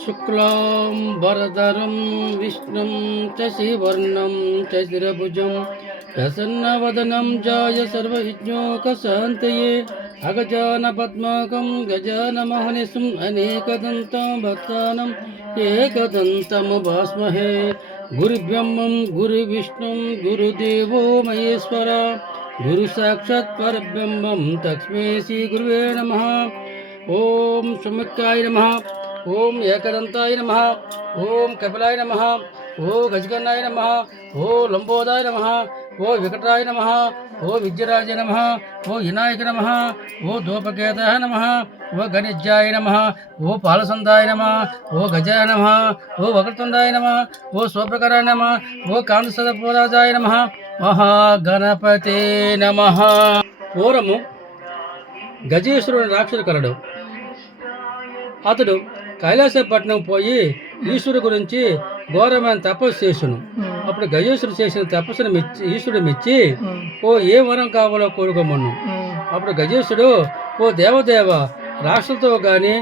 శుక్లాం వరదరం విష్ణుం శశివర్ణం చతుర్భుజం ప్రసన్నవదనం జాయ సర్వవిజ్ఞోపశాంతయే అగజాన పద్మాకం గజానమహనిశం అనేకదంతం భక్తానం ఏకదంతముపాస్మహే గురుబ్రహ్మం గురువిష్ణుం గురుదేవో మహేశ్వర గురు సాక్షాత్ పరబ్రహ్మం తస్మై శ్రీ గురువే నమః. ఓం సుముఖ్యాయ నమః. ఓం ఏకదంతాయ నమః. ఓం కపిలాయ నమః. ఓ గజకర్ణాయ నమః. ఓ లంబోదాయ నమః. ఓ వికటాయ నమః. ఓ విద్యరాజ నమః. ఓ వినాయక నమః. ఓ ధూపకేతయ నమః. ఓ గణిజ్యాయ నమః. ఓ పాలసందాయ నమః. ఓ గజాయ నమః. ఓ వక్రతుండాయ నమః. ఓ స్వప్రకరాయ నమః. ఓ కాంతసదపురాజాయ నమః. మహాగణపతే నమః. పూర్వము గజేశ్వరుడు రాక్షసుడు కలడు. అతడు కైలాసపట్నం పోయి ఈశ్వరుడు గురించి ఘోరమైన తపస్సు చేసును. అప్పుడు గజేశ్వరుడు చేసిన తపస్సును ఈశ్వరుడు మెచ్చి ఓ ఏ వరం కావాలో కోరుకోమను. అప్పుడు గజేశ్వరుడు ఓ దేవదేవ రాక్షసులతో గాని